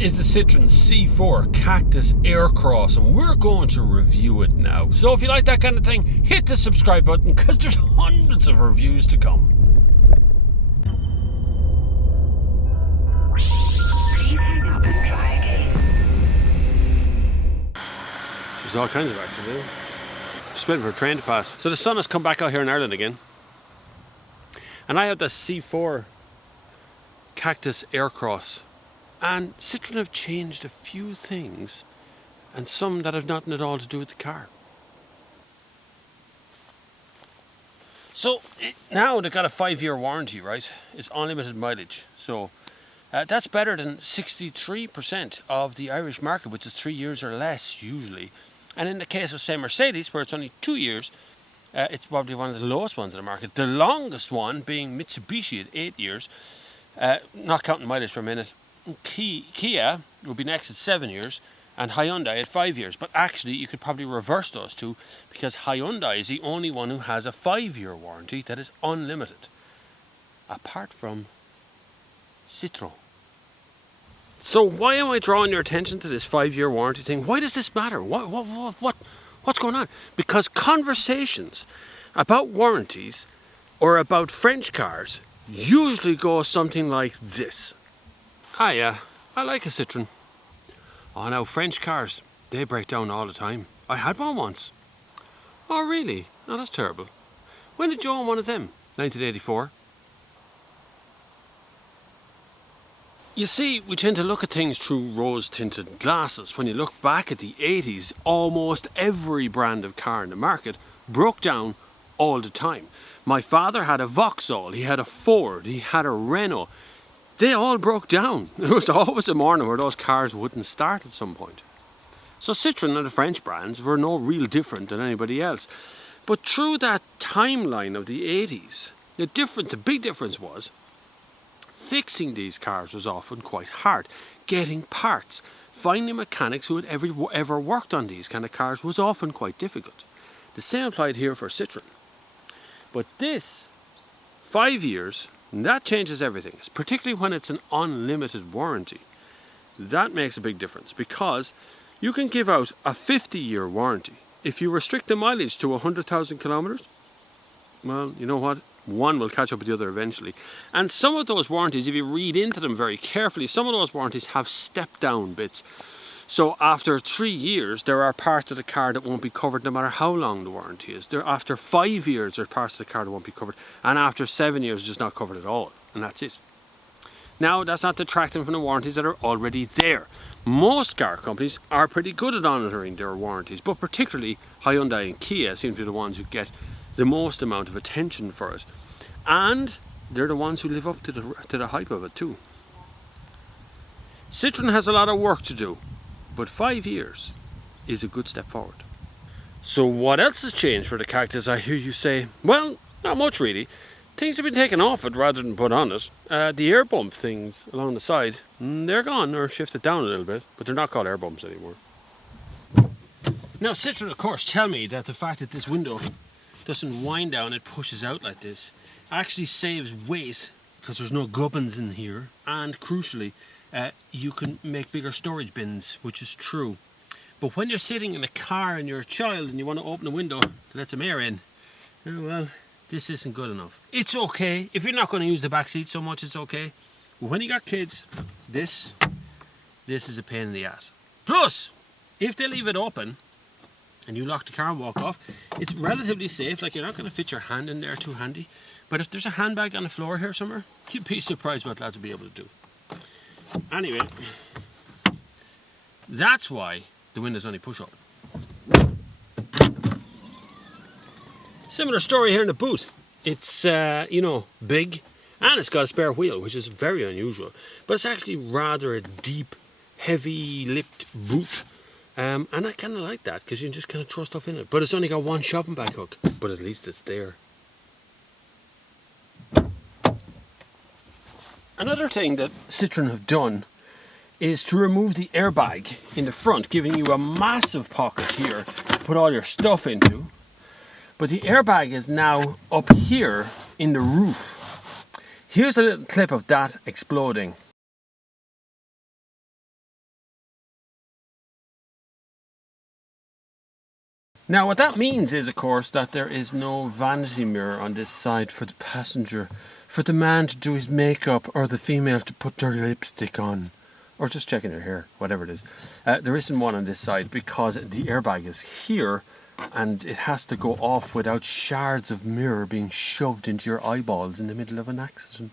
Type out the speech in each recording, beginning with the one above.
is the Citroen C4 Cactus Aircross, and we're going to review it now. So if you like that kind of thing, hit the subscribe button because there's hundreds of reviews to come. There's all kinds of action there. Just waiting for a train to pass. So the sun has come back out here in Ireland again. And I have the C4 Cactus Aircross. And Citroen have changed a few things, and some that have nothing at all to do with the car. So now they've got a 5-year warranty, right? It's unlimited mileage. So that's better than 63% of the Irish market, which is 3 years or less usually. And in the case of, say, Mercedes, where it's only 2 years, it's probably one of the lowest ones in the market. The longest one being Mitsubishi at 8 years, not counting mileage per minute. Kia will be next at 7 years, and Hyundai at 5 years. But actually, you could probably reverse those two, because Hyundai is the only one who has a 5-year warranty that is unlimited, apart from Citroen. So why am I drawing your attention to this 5-year warranty thing? Why does this matter? What's going on? Because conversations about warranties or about French cars usually go something like this. Hiya, I like a Citroen. Oh, now French cars, they break down all the time. I had one once. Oh, really? Oh, that's terrible. When did you own one of them? 1984? You see, we tend to look at things through rose-tinted glasses. When you look back at the 80s, almost every brand of car in the market broke down all the time. My father had a Vauxhall, he had a Ford, he had a Renault. They all broke down. There was always a morning where those cars wouldn't start at some point. So Citroen and the French brands were no real different than anybody else. But through that timeline of the 80s, the big difference was fixing these cars was often quite hard. Getting parts, finding mechanics who had ever worked on these kind of cars was often quite difficult. The same applied here for Citroen. But this, 5 years, that changes everything, particularly when it's an unlimited warranty. That makes a big difference, because you can give out a 50-year warranty. If you restrict the mileage to 100,000 kilometers, well, you know what? One will catch up with the other eventually. And some of those warranties, if you read into them very carefully, some of those warranties have step-down bits. So after 3 years, there are parts of the car that won't be covered no matter how long the warranty is. After 5 years, there are parts of the car that won't be covered. And after 7 years, it's just not covered at all. And that's it. Now, that's not detracting from the warranties that are already there. Most car companies are pretty good at honouring their warranties, but particularly Hyundai and Kia seem to be the ones who get the most amount of attention for it. And they're the ones who live up to the hype of it too. Citroen has a lot of work to do, but 5 years is a good step forward. So what else has changed for the Cactus? I hear you say, well, not much really. Things have been taken off it rather than put on it. The air bump things along the side, they're gone or shifted down a little bit, but they're not called air bumps anymore. Now Citroen, of course, tell me that the fact that this window doesn't wind down, it pushes out like this, actually saves weight because there's no gubbins in here, and crucially you can make bigger storage bins, which is true. But when you're sitting in a car and you're a child and you want to open a window to let some air in, well, this isn't good enough. It's okay if you're not going to use the back seat so much, it's okay. But when you got kids, this is a pain in the ass. Plus, if they leave it open and you lock the car and walk off, it's relatively safe. Like, you're not going to fit your hand in there too handy. But if there's a handbag on the floor here somewhere, you'd be surprised what lads will be able to do. Anyway, that's why the window's only push open. Similar story here in the boot. It's, big, and it's got a spare wheel, which is very unusual. But it's actually rather a deep, heavy-lipped boot. And I kind of like that, because you can just kind of throw stuff in it. But it's only got one shopping bag hook. But at least it's there. Another thing that Citroen have done is to remove the airbag in the front, giving you a massive pocket here to put all your stuff into. But the airbag is now up here in the roof. Here's a little clip of that exploding. Now what that means is, of course, that there is no vanity mirror on this side for the passenger, for the man to do his makeup or the female to put their lipstick on, or just checking their hair, whatever it is. There isn't one on this side because the airbag is here and it has to go off without shards of mirror being shoved into your eyeballs in the middle of an accident.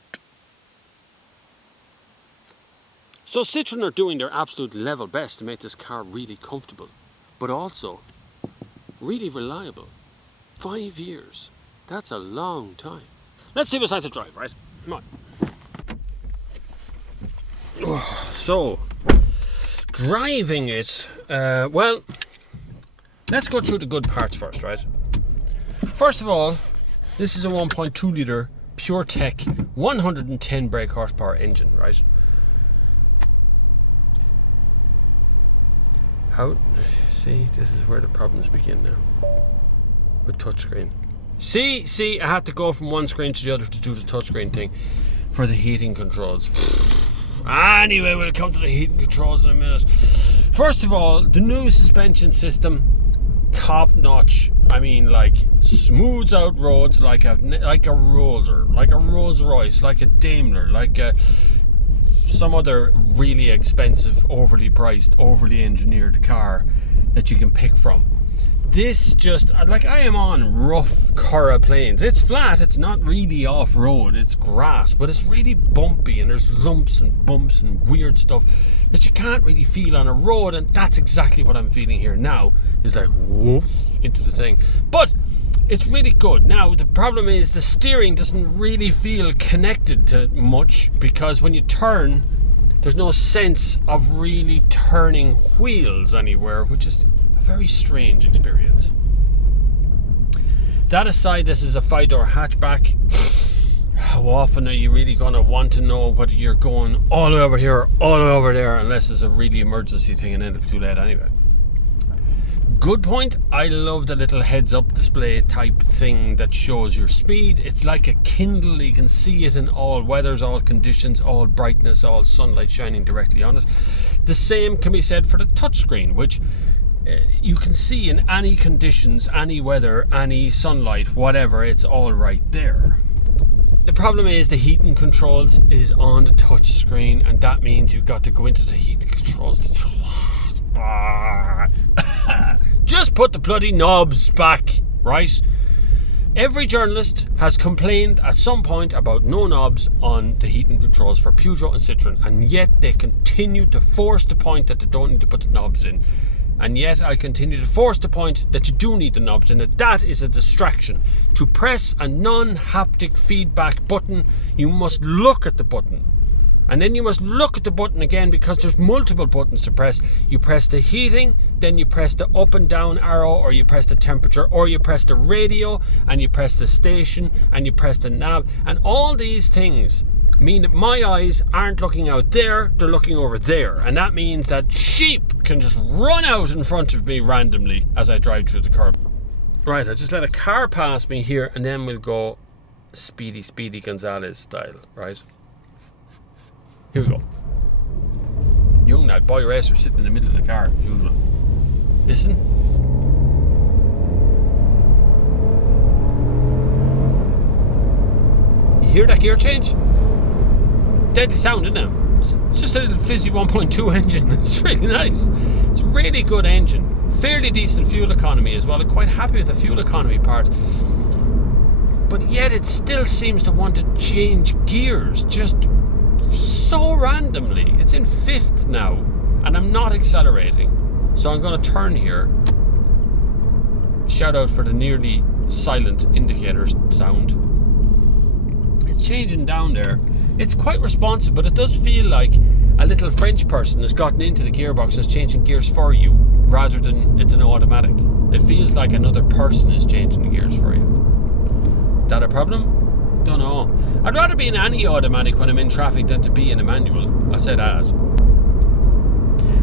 So Citroen are doing their absolute level best to make this car really comfortable, but also really reliable. 5 years. That's a long time. Let's see what's like to drive, right? Come on. So, driving it, well, let's go through the good parts first, right? First of all, this is a 1.2 litre pure tech 110 brake horsepower engine, right? See, this is where the problems begin now with touchscreen. See, I had to go from one screen to the other to do the touchscreen thing for the heating controls. Anyway, we'll come to the heating controls in a minute. First of all, the new suspension system, top notch. I mean, like, smooths out roads like a roller, like a Rolls Royce, like a Daimler, like some other really expensive, overly priced, overly engineered car that you can pick from. This just, like, I am on rough Curragh plains. It's flat, it's not really off-road, it's grass, but it's really bumpy and there's lumps and bumps and weird stuff that you can't really feel on a road, and that's exactly what I'm feeling here now. It's like, woof, into the thing. But it's really good. Now, the problem is the steering doesn't really feel connected to much, because when you turn, there's no sense of really turning wheels anywhere, which is a very strange experience. That aside, this is a 5-door hatchback. How often are you really going to want to know whether you're going all the way over here or all the way over there, unless it's a really emergency thing and end up too late anyway? Good point. I love the little heads-up display type thing that shows your speed. It's like a Kindle. You can see it in all weathers, all conditions, all brightness, all sunlight shining directly on it. The same can be said for the touchscreen, which you can see in any conditions, any weather, any sunlight, whatever. It's all right there. The problem is the heating controls is on the touch screen, and that means you've got to go into the heating controls to just put the bloody knobs back, right? Every journalist has complained at some point about no knobs on the heating controls for Peugeot and Citroen, and yet they continue to force the point that they don't need to put the knobs in. And yet I continue to force the point that you do need the knobs in it. That is a distraction. To press a non-haptic feedback button, you must look at the button. And then you must look at the button again, because there's multiple buttons to press. You press the heating, then you press the up and down arrow, or you press the temperature, or you press the radio, and you press the station, and you press the nav. And all these things mean that my eyes aren't looking out there, they're looking over there. And that means that sheep can just run out in front of me randomly as I drive through the curb. Right, I just let a car pass me here, and then we'll go Speedy Gonzalez style, right? Here we go. Young lad, boy racer, sitting in the middle of the car, as usual. Listen. You hear that gear change? Deadly sound, isn't it? It's just a little fizzy 1.2 engine. It's really nice. It's a really good engine. Fairly decent fuel economy as well. I'm quite happy with the fuel economy part. But yet it still seems to want to change gears just so randomly. It's in 5th now, and I'm not accelerating. So I'm going to turn here. Shout out for the nearly silent indicator sound. It's changing down there. It's quite responsive, but it does feel like a little French person has gotten into the gearbox and is changing gears for you, rather than it's an automatic. It feels like another person is changing the gears for you. Is that a problem? Don't know. I'd rather be in any automatic when I'm in traffic than to be in a manual. I'll say that.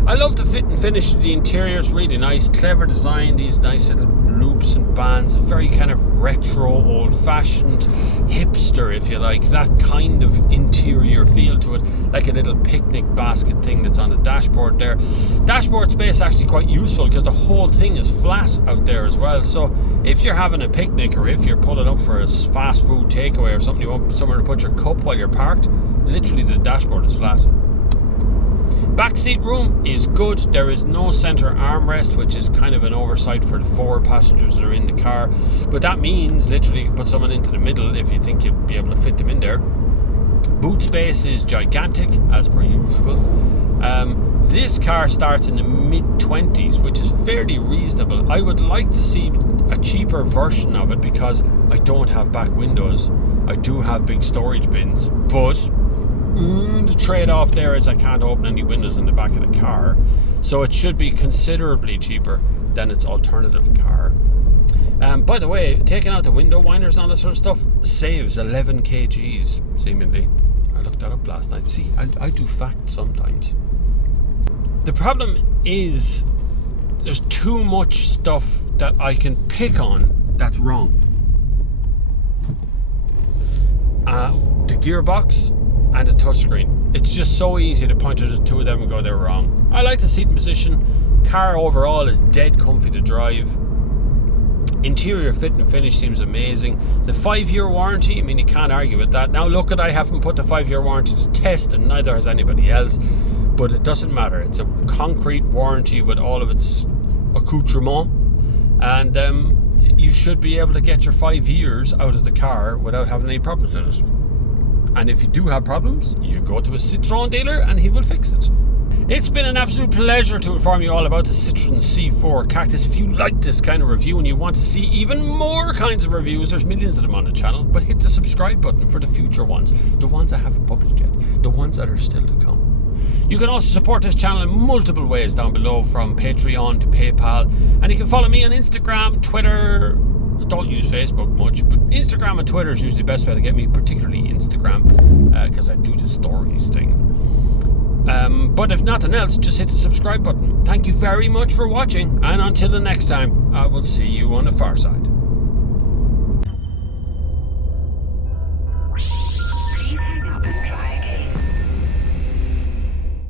I love the fit and finish of the interior. It's really nice, clever design. These nice little loops and bands, very kind of retro, old-fashioned, hipster, if you like, that kind of interior feel to it, like a little picnic basket thing that's on the dashboard there. Dashboard space actually quite useful because the whole thing is flat out there as well, so if you're having a picnic or if you're pulling up for a fast food takeaway or something, you want somewhere to put your cup while you're parked, literally the dashboard is flat. Backseat room is good. There is no center armrest, which is kind of an oversight for the 4 passengers that are in the car, but that means literally you can put someone into the middle if you think you'll be able to fit them in there. Boot space is gigantic as per usual. This car starts in the mid-20s, which is fairly reasonable. I would like to see a cheaper version of it because I don't have back windows. I do have big storage bins, but the trade-off there is I can't open any windows in the back of the car, so it should be considerably cheaper than its alternative car. By the way, taking out the window winders and all that sort of stuff saves 11 kgs, seemingly. I looked that up last night. See, I do facts sometimes. The problem is there's too much stuff that I can pick on that's wrong. The gearbox and the touchscreen. It's just so easy to point to the two of them and go, they're wrong. I like the seating position. Car overall is dead comfy to drive. Interior fit and finish seems amazing. The 5-year warranty, I mean, you can't argue with that. Now look, I haven't put the 5-year warranty to test, and neither has anybody else, but it doesn't matter. It's a concrete warranty with all of its accoutrement, and you should be able to get your 5 years out of the car without having any problems with it. And if you do have problems, you go to a Citroen dealer and he will fix it. It's been an absolute pleasure to inform you all about the Citroen C4 Cactus. If you like this kind of review and you want to see even more kinds of reviews, there's millions of them on the channel, but hit the subscribe button for the future ones, the ones I haven't published yet, the ones that are still to come. You can also support this channel in multiple ways down below, from Patreon to PayPal, and you can follow me on Instagram, Twitter. I don't use Facebook much, but Instagram and Twitter is usually the best way to get me, particularly Instagram, because I do the stories thing. But if nothing else, just hit the subscribe button. Thank you very much for watching, and until the next time, I will see you on the far side.